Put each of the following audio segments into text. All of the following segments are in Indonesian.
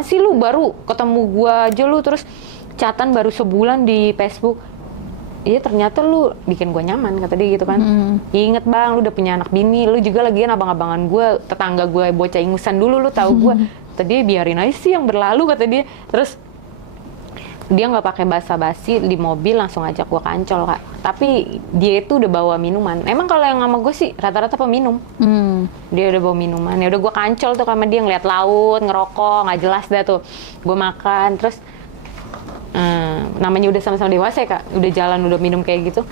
apaan sih lu, baru ketemu gua aja lu terus chatan baru sebulan di Facebook. Iya ternyata lu bikin gue nyaman, kata dia gitu kan. Ingat bang, lu udah punya anak bini, lu juga lagian abang-abangan gue, tetangga gue bocah ingusan dulu, lu tahu gue. Tadi biarin aja sih yang berlalu, kata dia. Terus dia nggak pakai basa-basi di mobil, langsung ajak gue ke Ancol, Kak. Tapi dia itu udah bawa minuman. Emang kalau yang sama gue sih rata-rata peminum. Dia udah bawa minuman. Ya udah gue ke Ancol tuh sama dia, ngeliat laut, ngerokok, nggak jelas dah tuh. Gue makan, terus namanya udah sama-sama dewasa ya, Kak, udah jalan, udah minum kayak gitu,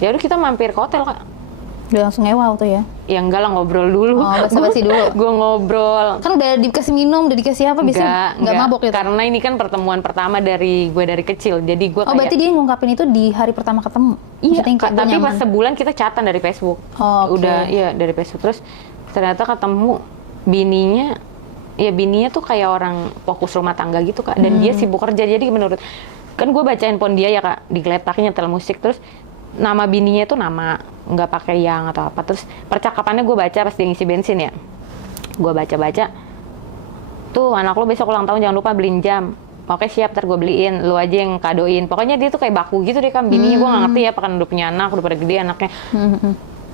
ya udah kita mampir ke hotel, Kak. Udah langsung ngewaw tuh ya? Ya enggak lah, ngobrol dulu. Oh, basa-basi dulu. Gue ngobrol. Kan udah dikasih minum, udah dikasih apa, bisa nggak mabok gitu? Karena ini kan pertemuan pertama dari gue dari kecil, jadi gue kayak... Oh, berarti dia ngungkapin itu di hari pertama ketemu? Iya, tapi pas sebulan kita chatan dari Facebook. Oh, okay. Udah, iya dari Facebook. Terus ternyata ketemu bininya, ya bininya tuh kayak orang fokus rumah tangga gitu, Kak. Dan dia sibuk kerja, jadi menurut... Kan gue baca handphone dia ya, Kak, digeletaknya nyetel musik. Terus nama bininya tuh nama, nggak pakai yang atau apa. Terus percakapannya gue baca pas dia ngisi bensin ya. Gue baca-baca, tuh anak lo besok ulang tahun jangan lupa beliin jam. Oke siap, ntar gue beliin, lu aja yang kadoin. Pokoknya dia tuh kayak baku gitu deh, kan. Bininya gue nggak ngerti ya, kan udah punya anak, udah pada gede anaknya.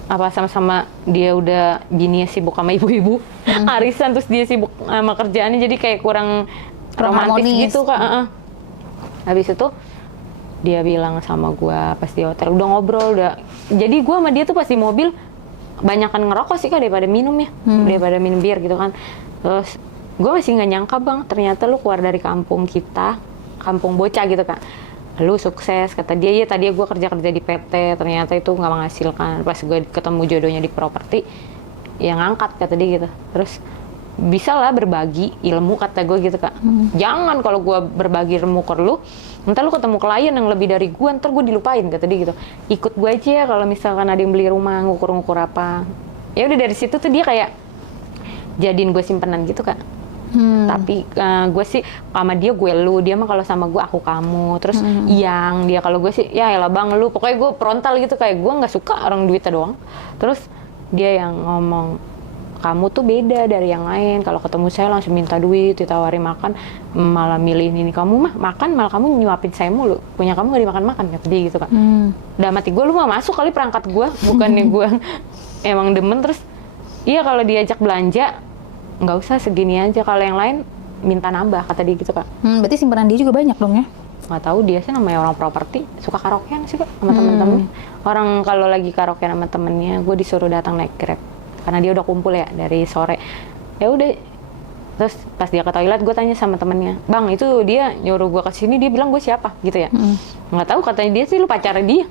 Apa sama-sama dia udah, bininya sibuk sama ibu-ibu arisan, terus dia sibuk sama kerjaannya, jadi kayak kurang romantis gitu, Kak. Habis itu dia bilang sama gue pas di hotel, udah ngobrol, udah. Jadi gue sama dia tuh pas di mobil banyakan ngerokok sih, Kak, daripada minum ya, daripada minum bir gitu kan. Terus gue masih nggak nyangka, bang, ternyata lu keluar dari kampung kita, kampung bocah gitu, Kak. Lu sukses, kata dia. Ya tadi gue kerja di PT, ternyata itu nggak menghasilkan. Pas gue ketemu jodohnya di properti, ya ngangkat, kata dia gitu. Terus bisa lah berbagi ilmu, kata gue gitu, Kak. Jangan kalau gue berbagi ilmu ke lu, ntar lu ketemu klien yang lebih dari gue, ntar gue dilupain, kata dia gitu. Ikut gue aja ya kalau misalkan ada yang beli rumah, ngukur-ngukur apa. Ya udah dari situ tuh dia kayak jadiin gue simpenan gitu, Kak. Tapi gue sih sama dia gue lu, dia mah kalau sama gue aku kamu. Terus yang dia kalau gue sih ya elah bang lu, pokoknya gue frontal gitu, kayak gue nggak suka orang duitnya doang. Terus dia yang ngomong, kamu tuh beda dari yang lain, kalau ketemu saya langsung minta duit, ditawari makan, malah milih ini. Kamu mah makan malah kamu nyuapin saya mulu, punya kamu nggak dimakan-makan, kata dia gitu, Kak. Udah mati gue, lu mah masuk kali perangkat gue, bukannya gue emang demen. Terus iya kalau diajak belanja nggak usah segini aja, kalau yang lain minta nambah, kata dia gitu, Kak. Berarti simpanan dia juga banyak dong ya? Nggak tahu, dia sih namanya orang properti, suka karaokean sih, Kak, sama temen-temennya. Orang kalau lagi karaokean sama temennya, gue disuruh datang naik Grab karena dia udah kumpul ya dari sore. Ya udah, terus pas dia ke toilet gue tanya sama temennya, bang itu dia nyuruh gue kesini, dia bilang gue siapa gitu ya. Nggak tahu, katanya dia sih lu pacarnya dia.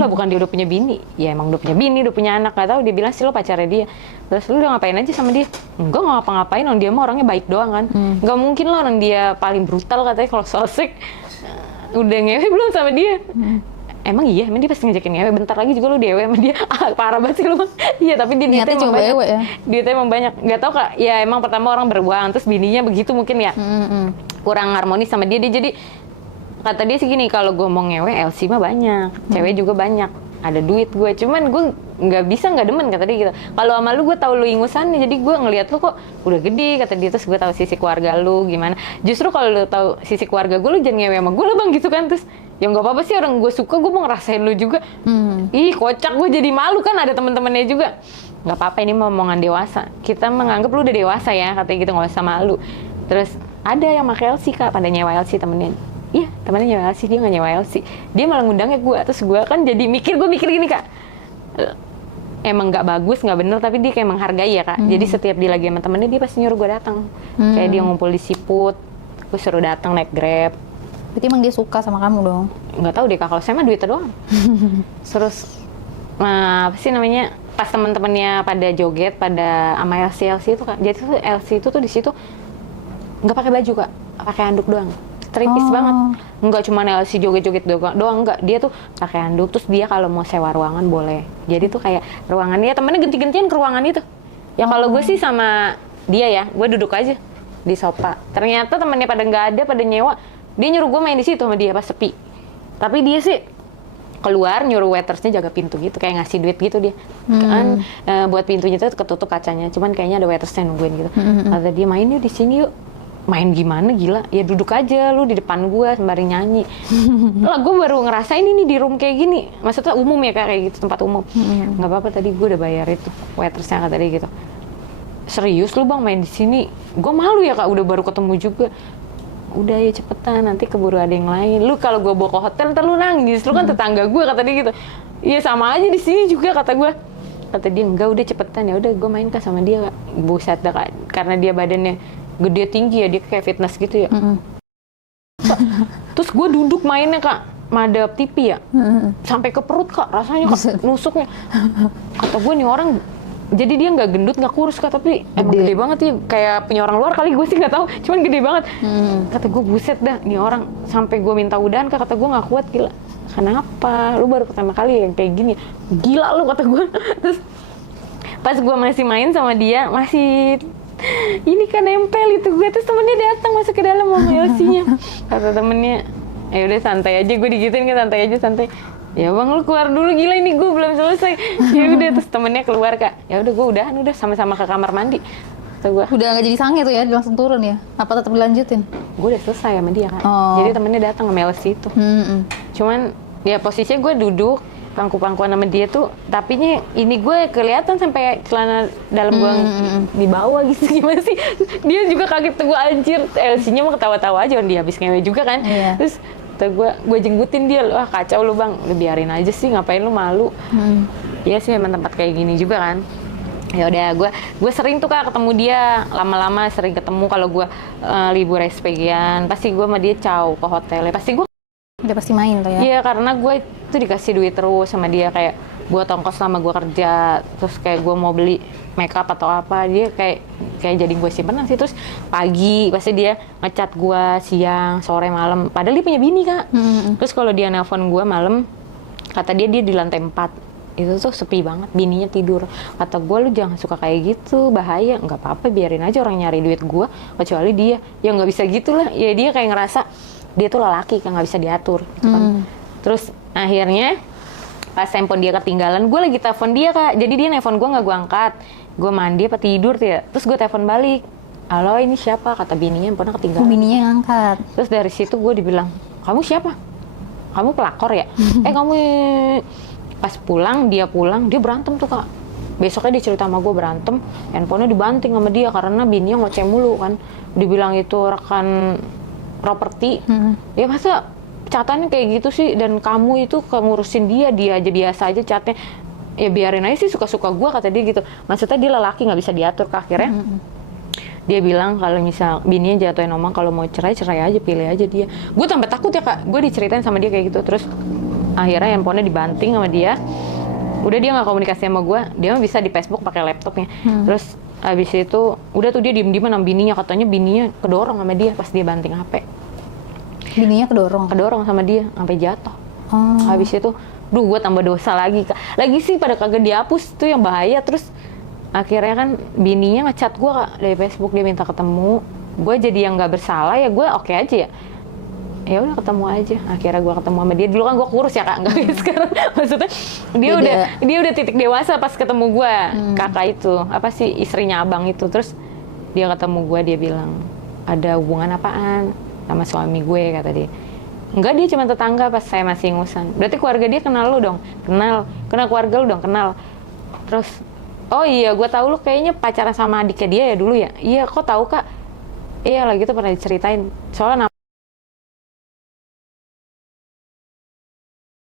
Lah bukan, dia udah punya bini. Ya emang udah punya bini, udah punya anak, nggak tahu, dia bilang sih lu pacarnya dia. Terus lu udah ngapain aja sama dia? Enggak, nggak ngapa-ngapain, orang dia mah orangnya baik doang kan. Nggak mungkin lah orang dia paling brutal, katanya kalau soal seks. Udah ngewe belum sama dia? Emang iya, emang dia pasti ngajakin ngewe, bentar lagi juga lu dewe sama dia. Parah banget sih lu, Bang. Iya, tapi dia niatnya emang banyak. Ya? Duitnya emang banyak. Gak tau, Kak, ya emang pertama orang beruang, terus bininya begitu mungkin ya. Kurang harmonis sama dia jadi kata dia sih gini, kalau gue mau ngewe, LC mah banyak, cewek juga banyak, ada duit gue, cuman gue nggak bisa, nggak demen, kata dia gitu. Kalau sama lu gue tahu lu ingusannya, jadi gue ngelihat lu kok udah gede, kata dia. Terus gue tahu sisi keluarga lu gimana. Justru kalau lu tahu sisi keluarga gue, lu jangan ngewe sama gue lah, bang, gitu kan. Terus ya nggak apa-apa sih, orang gue suka, gue mau ngerasain lu juga. Ih kocak, gue jadi malu kan, ada teman-temannya juga. Nggak apa-apa, ini omongan dewasa, kita menganggap lu udah dewasa ya, katanya gitu, nggak usah malu. Terus ada yang pakai LC, Kak, pada nyewa LC temennya. Iya, temennya nyewa LC, dia nggak nyewa LC, dia malah ngundangnya gue. Terus gue kan jadi mikir gini, Kak, emang nggak bagus, nggak bener, tapi dia kayak menghargai ya, Kak. Jadi setiap dia lagi sama temennya, dia pasti nyuruh gue datang. Kayak dia ngumpul di Siput, gue suruh datang naik Grab. Berarti emang dia suka sama kamu dong? Nggak tahu deh, Kak, kalau saya mah duitnya doang. Terus apa sih namanya, pas teman-temannya pada joget, pada sama LC itu, Kak. Jadi tuh LC itu tuh di situ nggak pakai baju, Kak, pakai handuk doang. Tripis banget. Nggak cuma LC joget-joget doang, enggak. Dia tuh pakai handuk, terus dia kalau mau sewa ruangan boleh. Jadi tuh kayak ruangannya, temennya ganti-gantian ke ruangan itu. Ya kalau gue sih sama dia ya, gue duduk aja di sofa. Ternyata temennya pada nggak ada, pada nyewa. Dia nyuruh gue main di situ sama dia pas sepi. Tapi dia sih keluar nyuruh waitersnya jaga pintu gitu, kayak ngasih duit gitu dia. Kan buat pintunya tuh ketutup kacanya, cuman kayaknya ada waitersnya nungguin gitu. Kata dia, main yuk di sini yuk. main gimana gila, ya duduk aja lu di depan gue sembari nyanyi. Lah gue baru ngerasain ini di room kayak gini, maksudnya umum ya Kak, kayak gitu tempat umum. Nggak apa-apa, tadi gue udah bayar itu waitersnya kata dia gitu. Serius lu bang main di sini? Gue malu ya Kak, udah baru ketemu juga. Udah ya cepetan, nanti keburu ada yang lain. Lu kalau gue bawa ke hotel ntar lu nangis, lu kan tetangga gue kata dia gitu. Iya sama aja di sini juga kata gue. Kata dia enggak, udah cepetan. Ya udah gue main Kak sama dia Kak. Buset dah Kak, karena dia badannya gede tinggi ya, dia kayak fitness gitu ya. Terus gue duduk mainnya Kak, madep TV ya, sampai ke perut Kak, rasanya Kak, nusuknya. Kata gue nih orang, jadi dia nggak gendut nggak kurus Kak, tapi emang gede banget ya, kayak punya orang luar kali, gue sih nggak tahu, cuman gede banget. Kata gue buset dah, nih orang, sampai gue minta udahan Kak, kata gue nggak kuat gila. Kenapa? Lu baru pertama kali yang kayak gini, gila lu kata gue. Terus pas gue masih main sama dia, masih ini kan nempel itu gue, terus temennya datang masuk ke dalam sama Elsie-nya. Kata temennya, ya udah santai aja, gue digituin kan, santai aja santai. Ya bang lu keluar dulu, gila ini gue belum selesai. Ya udah, terus temennya keluar Kak. Ya udah gue udahan, udah sama-sama ke kamar mandi. Kata gue. Udah nggak jadi sange tuh ya, langsung turun ya? Apa tetap dilanjutin? Gue udah selesai sama dia Kak. Jadi temennya datang sama Elsie itu. Cuman ya posisinya gue duduk pangku-pangkuan sama dia tuh, tapi ini gue kelihatan sampai celana dalam gue di bawah gitu. Gimana sih, dia juga kaget tuh gue, anjir. Elsie-nya mau ketawa-tawa aja, dia habis ngewe juga kan. Terus gue jenggutin dia, wah kacau lu bang, lu biarin aja sih, ngapain lu malu. Iya sih emang tempat kayak gini juga kan. Ya udah, gue sering tuh Kak ketemu dia, lama-lama sering ketemu. Kalau gue libur SPG-an pasti gue sama dia caw ke hotelnya, pasti gue udah pasti main tuh ya? Iya, karena gue tuh dikasih duit terus sama dia, kayak gue tongkos selama gue kerja, terus kayak gue mau beli makeup atau apa, dia kayak jadi gue simpenan sih. Terus pagi pasti dia ngechat gue, siang, sore, malam, padahal dia punya bini Kak. Terus kalau dia nelpon gue malam, kata dia di lantai 4, itu tuh sepi banget, bininya tidur. Kata gue, lu jangan suka kayak gitu, bahaya. Nggak apa-apa, biarin aja orang nyari duit gue, kecuali dia. Ya nggak bisa gitu lah, ya dia kayak ngerasa dia tuh lelaki kan, nggak bisa diatur gitu kan. Terus akhirnya pas handphone dia ketinggalan, gue lagi telepon dia Kak, jadi dia nelfon gue nggak gue angkat, gue mandi apa tidur tuh ya. Terus gue telepon balik, halo ini siapa? Kata bininya handphonenya ketinggalan. Bininya yang angkat. Terus dari situ gue dibilang, kamu siapa? Kamu pelakor ya? Kamu. Pas dia pulang dia berantem tuh Kak. Besoknya dia cerita sama gue berantem, handphonenya dibanting sama dia karena bininya ngoceh mulu kan. Dibilang itu rekan properti. Ya masa catatannya kayak gitu sih, dan kamu itu ngurusin dia aja biasa aja catnya. Ya biarin aja sih, suka-suka gue kata dia gitu. Maksudnya dia lelaki nggak bisa diatur. Akhirnya dia bilang kalau misal bininya jatuhin omong, kalau mau cerai aja, pilih aja dia. Gue tambah takut ya Kak, gue diceritain sama dia kayak gitu. Terus akhirnya handphonenya dibanting sama dia. Udah dia nggak komunikasi sama gue, dia mah bisa di Facebook pakai laptopnya. Terus abis itu udah tuh dia diem-diem sama bininya, katanya bininya kedorong sama dia pas dia banting HP. Bininya kedorong sama dia sampai jatuh. Habis itu gue tambah dosa lagi Kak. Lagi sih pada kagak dihapus tuh yang bahaya. Terus akhirnya kan bininya ngechat gue Kak dari Facebook, dia minta ketemu. Gue jadi yang nggak bersalah ya, gue oke aja ya. Ya udah ketemu aja. Akhirnya gue ketemu sama dia. Dulu kan gue kurus ya Kak, nggak kayak sekarang. Maksudnya dia udah titik dewasa pas ketemu gue. Kakak itu apa sih, istrinya abang itu. Terus dia ketemu gue, dia bilang, ada hubungan apaan sama suami gue, kata dia. Enggak, dia cuma tetangga pas saya masih ingusan. Berarti keluarga dia kenal lu dong? Kenal keluarga lu dong? Kenal. Terus, oh iya, gue tahu lu kayaknya pacaran sama adiknya dia ya dulu ya? Iya, kok tahu Kak? Iya, lagi tuh pernah diceritain. Soalnya